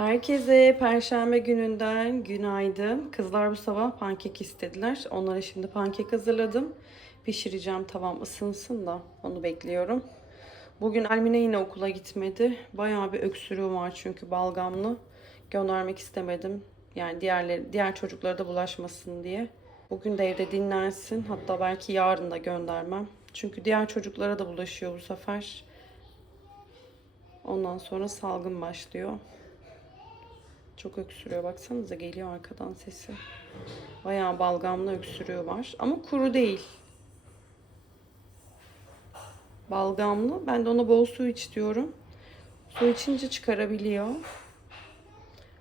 Herkese perşembe gününden günaydın. Kızlar bu sabah pankek istediler. Onlara şimdi pankek hazırladım. Pişireceğim tavam ısınsın da onu bekliyorum. Bugün Almine yine okula gitmedi. Bayağı bir öksürüğü var çünkü balgamlı. Göndermek istemedim. Yani diğerleri, diğer çocuklara da bulaşmasın diye. Bugün de evde dinlensin. Hatta belki yarın da göndermem. Çünkü diğer çocuklara da bulaşıyor bu sefer. Ondan sonra salgın başlıyor. Çok öksürüyor. Baksanıza geliyor arkadan sesi. Bayağı balgamlı öksürüğü var. Ama kuru değil. Balgamlı. Ben de ona bol su iç diyorum. Su içince çıkarabiliyor.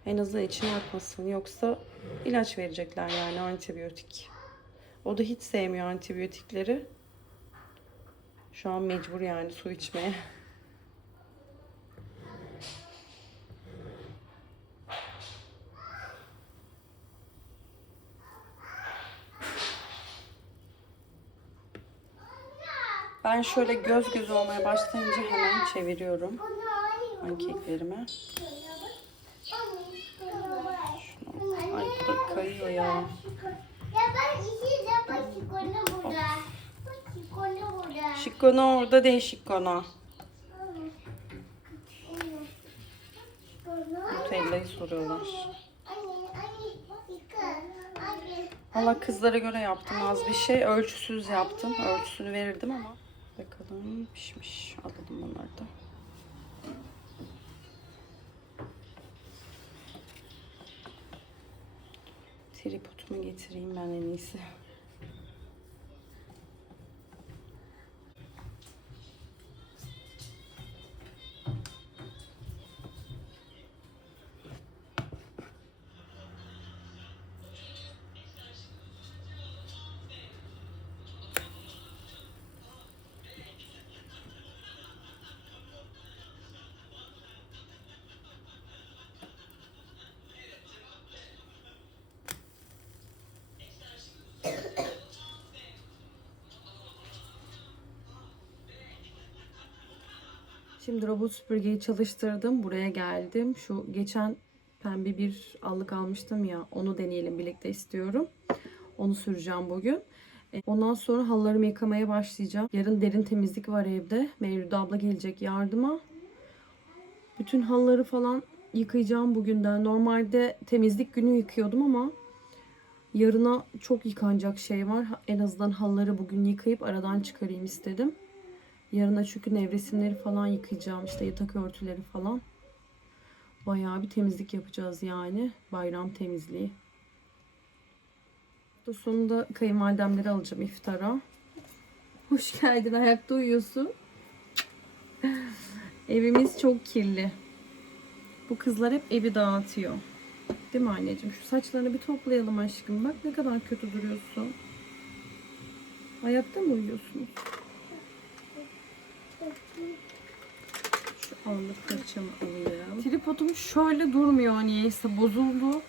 En azından içine akmasın. Yoksa ilaç verecekler yani antibiyotik. O da hiç sevmiyor antibiyotikleri. Şu an mecbur yani su içmeye. Ben şöyle göz göz olmaya başlayınca hemen çeviriyorum pankeklerimi. Ay bu da kayıyor ya. Şikona orada değil şikona. Nutella'yı soruyorlar. Valla kızlara göre yaptım az bir şey. Ölçüsüz yaptım. Ölçüsünü verirdim ama. Bakalım pişmiş. Alalım bunları da. Tripodumu getireyim ben en iyisi. Şimdi robot süpürgeyi çalıştırdım. Buraya geldim. Şu geçen pembe bir allık almıştım ya. Onu deneyelim birlikte istiyorum. Onu süreceğim bugün. E, Ondan sonra halılarımı yıkamaya başlayacağım. Yarın derin temizlik var evde. Mevlüt abla gelecek yardıma. Bütün halıları falan yıkayacağım bugünden. Normalde temizlik günü yıkıyordum ama yarına çok yıkanacak şey var. En azından halıları bugün yıkayıp aradan çıkarayım istedim. Yarına çünkü nevresimleri falan yıkayacağım. işte yatak örtüleri falan. Bayağı bir temizlik yapacağız yani. Bayram temizliği. Hafta sonunda kayınvalidemleri alacağım iftara. Hoş geldin. Ayakta uyuyorsun. Evimiz çok kirli. Bu kızlar hep evi dağıtıyor. Değil mi anneciğim? Şu saçlarını bir toplayalım aşkım. Bak ne kadar kötü duruyorsun. Ayakta mı uyuyorsunuz? Şu allık fırçamı alayım. Tripodum şöyle durmuyor niyeyse bozuldu.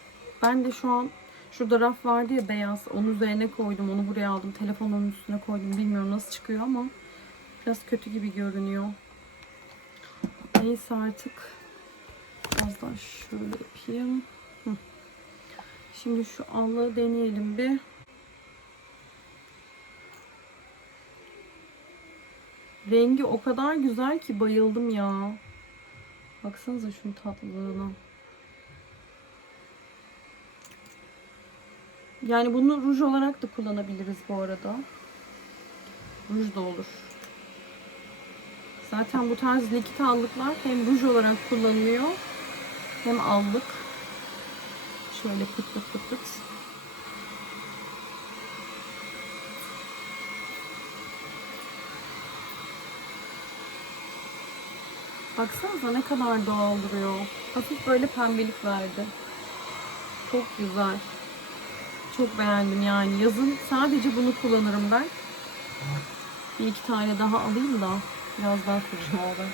Ben de şu an şurada raf vardı ya beyaz. Onun üzerine koydum. Onu buraya aldım. Telefonumun üstüne koydum. Bilmiyorum nasıl çıkıyor ama biraz kötü gibi görünüyor. Neyse artık biraz daha şöyle yapayım. Şimdi şu allığı deneyelim bir. Rengi o kadar güzel ki bayıldım ya. Baksanıza şunun tatlılığına. Yani bunu ruj olarak da kullanabiliriz bu arada. Ruj da olur. Zaten bu tarz likit allıklar hem ruj olarak kullanılıyor hem allık. Şöyle pıt pıt pıt pıt. Baksanıza ne kadar doğal duruyor. Hafif böyle pembelik verdi. Çok güzel. Çok beğendim yani. Yazın sadece bunu kullanırım ben. Bir iki tane daha alayım da biraz daha süreceğim.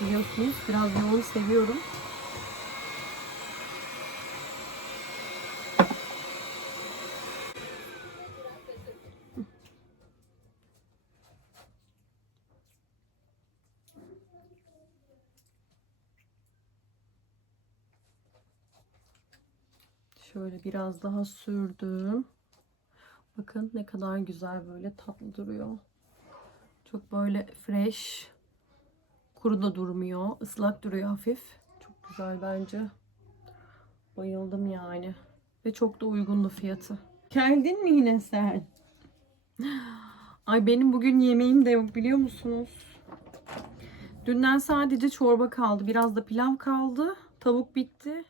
Biliyorsunuz biraz yoğun seviyorum. Şöyle biraz daha sürdüm. Bakın ne kadar güzel böyle tatlı duruyor. Çok böyle fresh. Kuru da durmuyor. ıslak duruyor hafif. Çok güzel bence. Bayıldım yani. Ve çok da uygundu fiyatı. Geldin mi yine sen? Ay benim bugün yemeğim de yok biliyor musunuz? Dünden sadece çorba kaldı. Biraz da pilav kaldı. Tavuk bitti.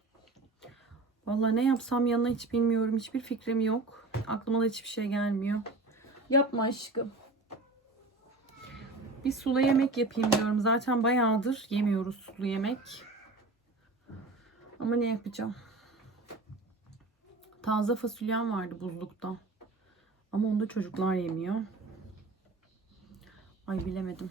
Vallahi ne yapsam yanına hiç bilmiyorum. Hiçbir fikrim yok. Aklıma da hiçbir şey gelmiyor. Yapma aşkım. Bir sulu yemek yapayım diyorum. Zaten bayağıdır yemiyoruz sulu yemek. Ama ne yapacağım? Taze fasulyem vardı buzlukta. Ama onu da çocuklar yemiyor. Ay bilemedim.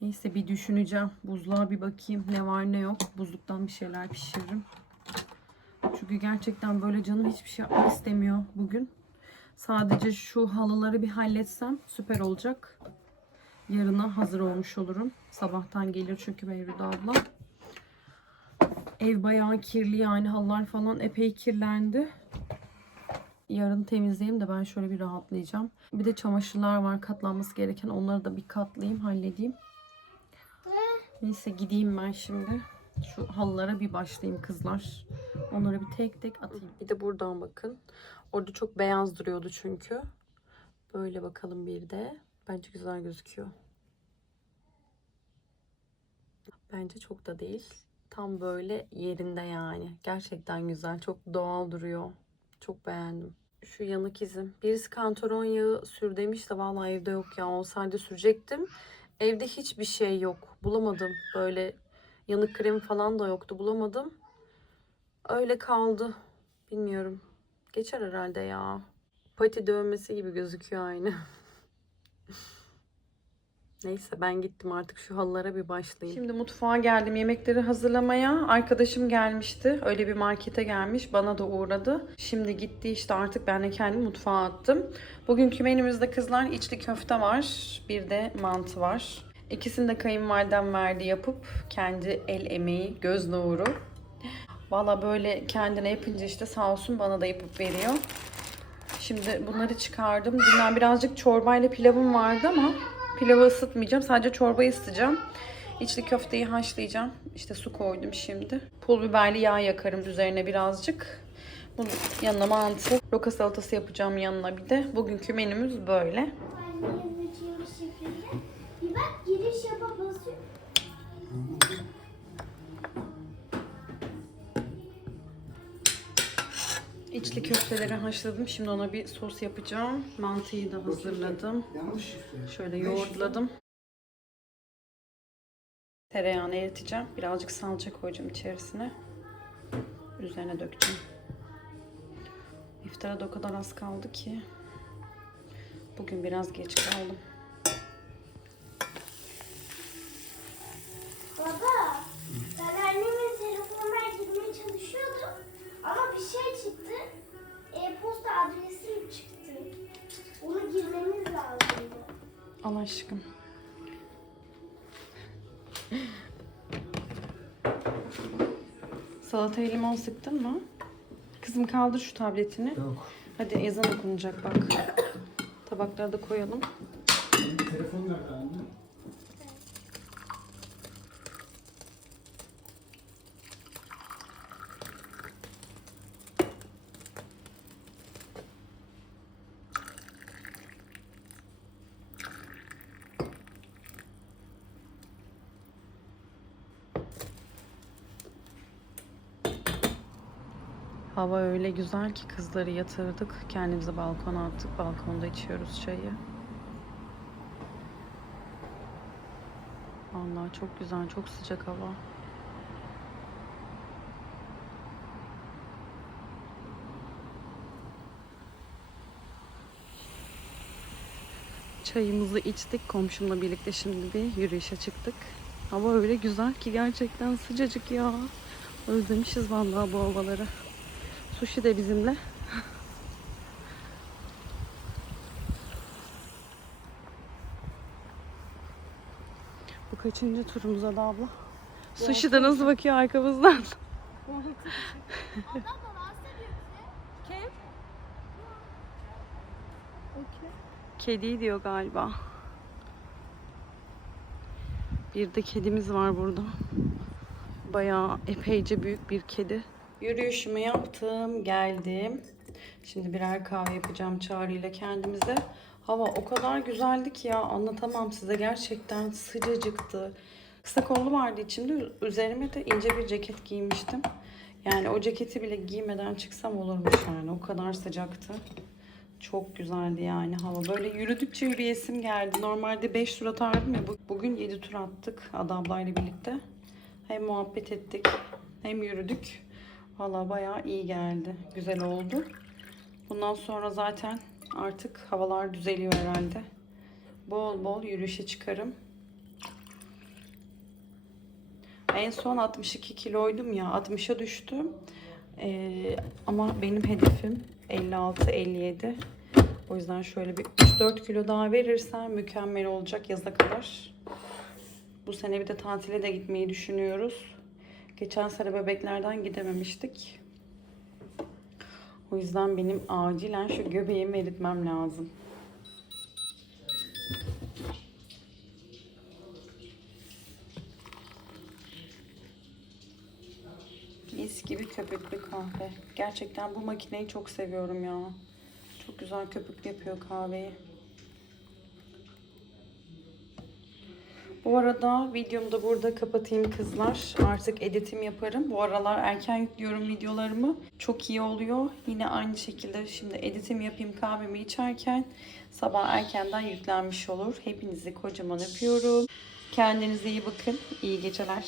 Neyse bir düşüneceğim. Buzluğa bir bakayım ne var ne yok. Buzluktan bir şeyler pişiririm. Çünkü gerçekten böyle canım hiçbir şey yapmak istemiyor bugün. Sadece şu halıları bir halletsem süper olacak. Yarına hazır olmuş olurum. Sabahtan gelir çünkü Mevlüt abla. Ev bayağı kirli yani halılar falan epey kirlendi. Yarın temizleyeyim de ben şöyle bir rahatlayacağım. Bir de çamaşırlar var katlanması gereken. Onları da bir katlayayım, halledeyim. Neyse gideyim ben şimdi. Şu halılara bir başlayayım kızlar. Onları bir tek tek atayım. Bir de buradan bakın. Orada çok beyaz duruyordu çünkü. Böyle bakalım bir de. Bence güzel gözüküyor. Bence çok da değil. Tam böyle yerinde yani. Gerçekten güzel. Çok doğal duruyor. Çok beğendim. Şu yanık izim. Birisi kantaron yağı sür demiş de vallahi evde yok ya. Olsaydı sürecektim. Evde hiçbir şey yok. Bulamadım. Böyle yanık kremi falan da yoktu. Bulamadım. Öyle kaldı. Bilmiyorum. Geçer herhalde ya. Pati dövmesi gibi gözüküyor aynı. Neyse ben gittim artık şu halılara bir başlayayım. Şimdi mutfağa geldim yemekleri hazırlamaya. Arkadaşım gelmişti. Öyle bir markete gelmiş. Bana da uğradı. Şimdi gitti işte artık ben de kendimi mutfağa attım. Bugünkü menümüzde kızlar içli köfte var. Bir de mantı var. İkisini de kayınvalidem verdi yapıp kendi el emeği, göz nuru. Valla böyle kendine yapınca işte sağ olsun bana da yapıp veriyor. Şimdi bunları çıkardım. Dünden birazcık çorbayla pilavım vardı ama pilavı ısıtmayacağım. Sadece çorbayı ısıtacağım. İçli köfteyi haşlayacağım. İşte su koydum şimdi. Pul biberli yağ yakarım üzerine birazcık. Bunun yanına mantı, roka salatası yapacağım yanına bir de. Bugünkü menümüz böyle. Şekilde. İçli köfteleri haşladım. Şimdi ona bir sos yapacağım. Mantıyı da hazırladım. Şöyle yoğurtladım. Tereyağını eriteceğim. Birazcık salça koyacağım içerisine. Üzerine dökeceğim. İftara da o kadar az kaldı ki. Bugün biraz geç kaldım. Al aşkım. Salataya limon sıktın mı? Kızım kaldır şu tabletini. Yok. Hadi ezan okunacak bak. Tabakları da koyalım. Benim telefon nerede Hava öyle güzel ki kızları yatırdık. Kendimizi balkona attık. Balkonda içiyoruz çayı. Vallahi çok güzel, çok sıcak hava. Çayımızı içtik. Komşumla birlikte şimdi bir yürüyüşe çıktık. Hava öyle güzel ki gerçekten sıcacık ya. Özlemişiz vallahi bu havaları. Sushi de bizimle. Bu kaçıncı turumuz Ada abla? Sushi de nasıl bakıyor arkamızdan? Kim? Kedi diyor galiba. Bir de kedimiz var burada. Bayağı epeyce büyük bir kedi. Yürüyüşümü yaptım, geldim. Şimdi birer kahve yapacağım Çağrı kendimize. Hava o kadar güzeldi ki ya anlatamam size. Gerçekten sıcacıktı. Kısa kollu vardı içinde. Üzerime de ince bir ceket giymiştim. Yani o ceketi bile giymeden çıksam olurmuş yani. O kadar sıcaktı. Çok güzeldi yani hava. Böyle yürüdükçe yürüyesim geldi. Normalde 5 tur atardım ya. bu- Bugün 7 tur attık Ada ablayla birlikte. Hem muhabbet ettik hem yürüdük. Valla bayağı iyi geldi. Güzel oldu. Bundan sonra zaten artık havalar düzeliyor herhalde. Bol bol yürüyüşe çıkarım. En son 62 kiloydum ya. 60'a düştüm. Ee, ama benim hedefim 56-57. O yüzden şöyle bir 3-4 kilo daha verirsem mükemmel olacak yaza kadar. Bu sene bir de tatile de gitmeyi düşünüyoruz. Geçen sene bebeklerden gidememiştik. O yüzden benim acilen şu göbeğimi eritmem lazım. Mis gibi köpüklü kahve. Gerçekten bu makineyi çok seviyorum ya. Çok güzel köpüklü yapıyor kahveyi. Bu arada videomu da burada kapatayım kızlar. Artık editim yaparım. Bu aralar erken yüklüyorum videolarımı. Çok iyi oluyor. Yine aynı şekilde şimdi editim yapayım kahvemi içerken sabah erkenden yüklenmiş olur. Hepinizi kocaman öpüyorum. Kendinize iyi bakın. İyi geceler.